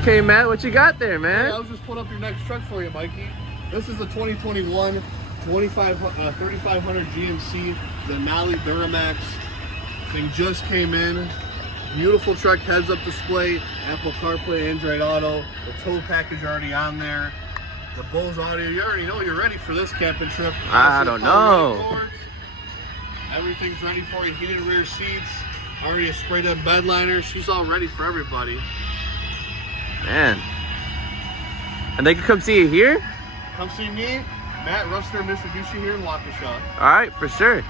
Okay, Matt, what you got there, Hey, man? I was just putting up your next truck for you, Mikey. This is the 2021 3500 GMC Denali Duramax. Thing just came in. Beautiful truck, heads-up display, Apple CarPlay, Android Auto. The tow package already on there. The Bose audio. You already know you're ready for this camping trip. I don't know. Everything's ready for you. Heated rear seats. Already a sprayed up bed liner. She's all ready for everybody. Man. And they can come see you here? Come see me, Matt, Russ Darrow Mitsubishi here in Waukesha. All right, for sure.